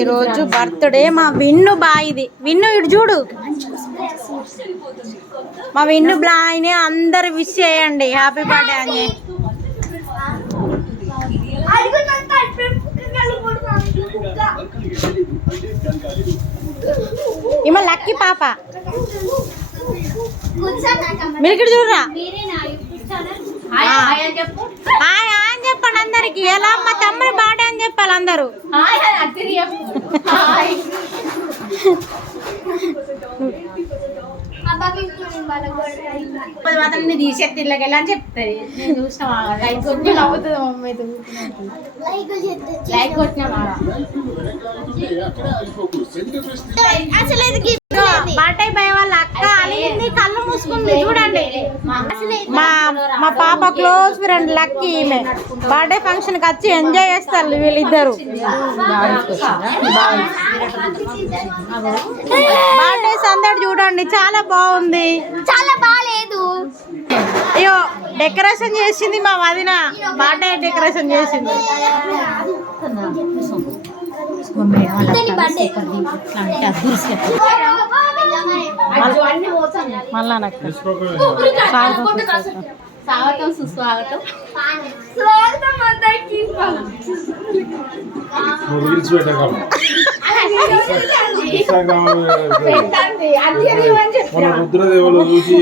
ఈరోజు బర్త్డే మా విన్ను బాయిది. విన్ను ఇటు చూడు, మా విన్ను బ్లాయ్ని అందరు విష్ చేయండి, హ్యాపీ బర్త్డే అని. ఈమె లక్కీ పాప. మీరు ఇక్కడ చూడరా, అని చెప్పండి అందరికి. ఎలా మా తమ్ముడి బర్త్డే అని చెప్పాలి అందరూ. తీసేది ఇళ్ళకెళ్ళి అని చెప్తారు. నేను చూసిన లైక్ కొట్టి నవ్వుతుంది మమ్మీ. లైక్ కొట్టినా అసలు బర్త్డే పై వాళ్ళ అక్క అలిగింది, కళ్ళు మూసుకుంది. చూడండి, మా పాప క్లోజ్ ఫ్రెండ్ లక్కీ. ఈమె బర్త్డే ఫంక్షన్ కి వచ్చి ఎంజాయ్ చేస్తారు వీళ్ళిద్దరు. బర్త్డే సందడి చూడండి, చాలా బాగుంది. చాలా బాగాలేదు. అయ్యో, డెకరేషన్ చేసింది మా వదిన, బర్త్డే డెకరేషన్ చేసింది. మళ్ళా నాకు స్వాగతం సుస్వాగతం. రుద్రదేవులు చూసి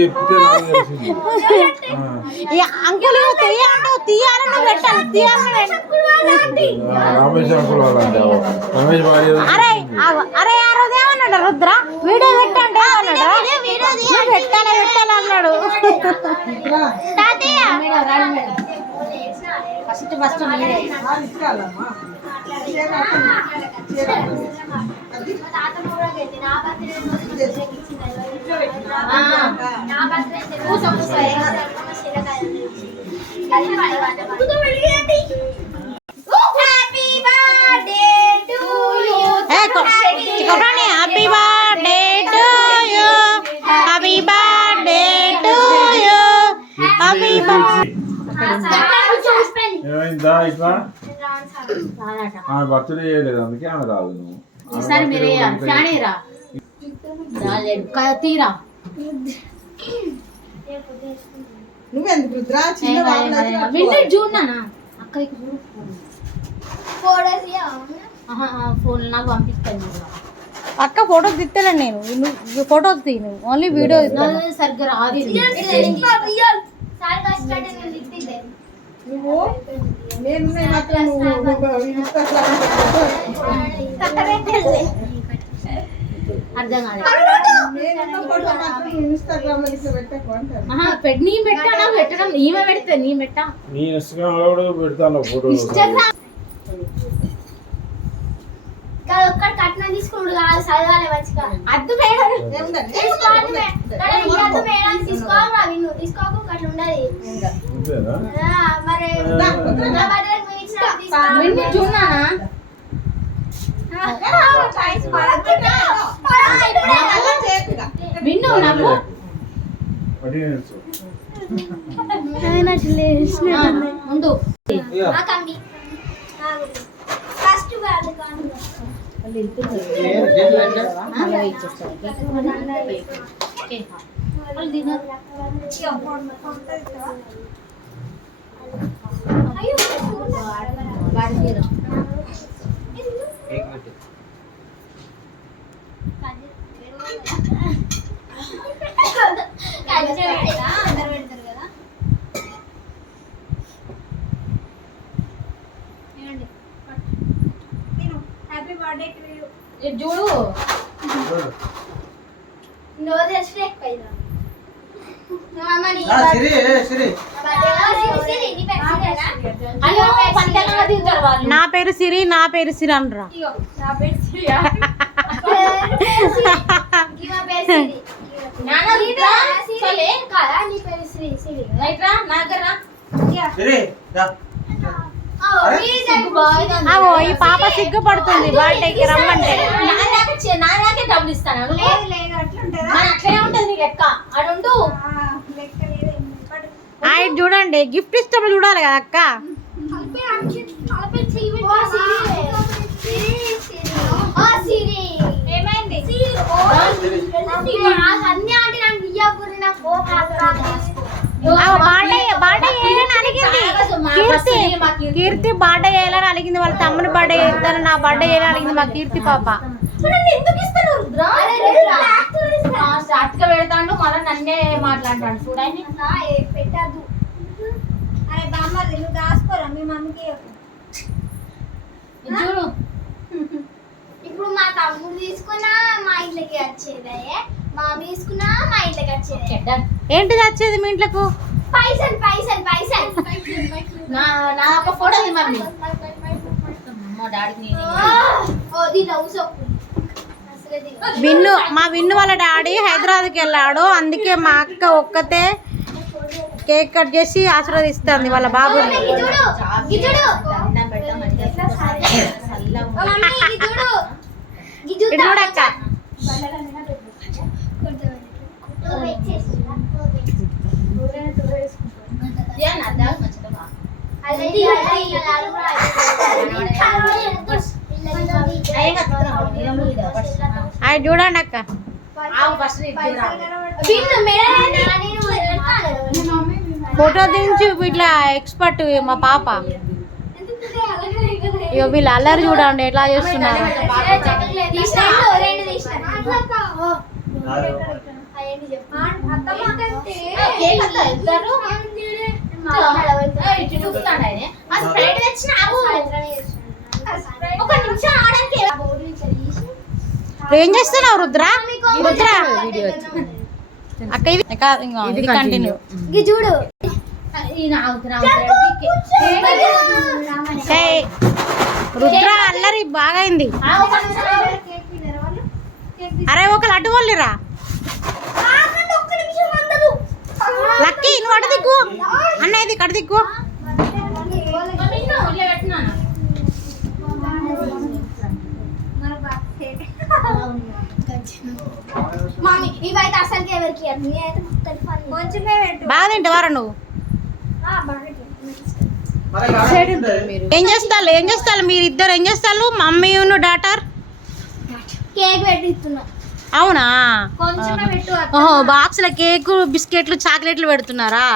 అంకులు తీయాలని పెట్టాలి. రమేష్ అంకుల్ వాళ్ళంటే రమేష్ భార్య. అరే అరే ఆ రోజు ఏమన్నాడు రుద్ర, వీడియో పెట్టండి పెట్టాలి అన్నాడు. First first happy birthday to you, happy birthday to you, happy birthday. ఏమైందా ఇట్లా? ఆమె బర్త్డే చేయలేదు, అందుకే ఆమె రాదు. ఈసారి మీరే ఫ్యానేరా తీరా. నువ్వెందుకు రుద్రా? చూడనా అక్కడికి ఫోన్ నాకు పంపిస్తాను. అక్క ఫోటోస్ తీస్తలే నేను, ఫోటోస్ తీను, ఓన్లీ వీడియో సరిగ్గా రాదు. నువ్వు నేను మాత్రం అర్థం కాదు. ఇన్స్టాగ్రామ్ లో పెట్టకు అంటారు. నీ పెట్టా పెట్టడం ఈమె పెడితే నీ పెట్టా. నీ ఇన్స్టాగ్రామ్ లో కూడా పెడతాను ఫోటో. ఒక్కటి కట్నం తీసుకున్నాడు కాదు, చదవాలి మంచిగా. అద్దు మేడం తీసుకోకు అట్లా ఉండదు. మరి చూడానా విన్ను నాకు ముందు చూడు నా పేరు సిరి, నా పేరు సిరి అనరా. ఈ పాప సిగ్గుపడుతుంది బర్త్డేకి రమ్మంటే. నాకే డబ్బులు ఇస్తాను. అట్లనే ఉంటది నీ లెక్క. అడుంటూ ఆయన చూడండి గిఫ్ట్ ఇష్టం చూడాలి కదా అక్క. కీర్తి బర్త్డే చేయాలని అడిగింది, వాళ్ళ తమ్ముని బర్త్డే చేస్తాను, నా బర్త్డే చేయాలని అడిగింది మా కీర్తి పాప. పెడతాడు మళ్ళీ నన్నే మాట్లాడతాడు చూడండి. పెట్టద్దు దాచుకోరా మీ మమ్మీకి చూడు. ఇప్పుడు మా తమ్ముడు తీసుకున్నా మా ఇంట్లోకి వచ్చేదే, మా మమ్మీ తీసుకున్నా మా ఇంట్లోకి వచ్చేది. ఏంటిది వచ్చేది మీ ఇంట్లోకు? పైసలు పైసలు పైసలు. నా ఒక ఫోటో మమ్మీ విన్ను, మా విన్ను వాళ్ళ డాడీ హైదరాబాద్కి వెళ్ళాడు, అందుకే మా అక్క ఒక్కతే కేక్ కట్ చేసి ఆశీర్వదిస్తుంది వాళ్ళ బాబుని. చూడక్క అవి చూడండి అక్క. ఫోటో దించి ఇట్లా ఎక్స్పర్ట్ మా పాప. ఇక వీళ్ళు అల్లరి చూడండి ఎట్లా చేస్తున్నారు. ఏం చేస్తున్నావు రుద్ర? రుద్ర అక్క ఇది కంటిన్యూ చూడు. రుద్ర అల్లరి బాగా అయింది. అరే ఒక లడ్డు వాళ్ళిరా లక్కీ, నువ్వు అటు దిక్కు అన్న, ఇది కడ దిక్కు. బాగా తింటావారా నువ్వు? ఏం చేస్తారు మీరు ఇద్దరు? ఏం చేస్తారు మమ్మీ డాటర్? కేక్ పెట్టిస్తున్నా. అవునా? ఓహో, బాక్స్ లో కేక్ బిస్కెట్లు చాక్లెట్లు పెడుతున్నారా?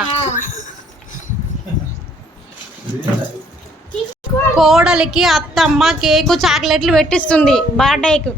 కోడలికి అత్తమ్మ కేకు చాక్లెట్లు పెట్టిస్తుంది బర్త్డేకు.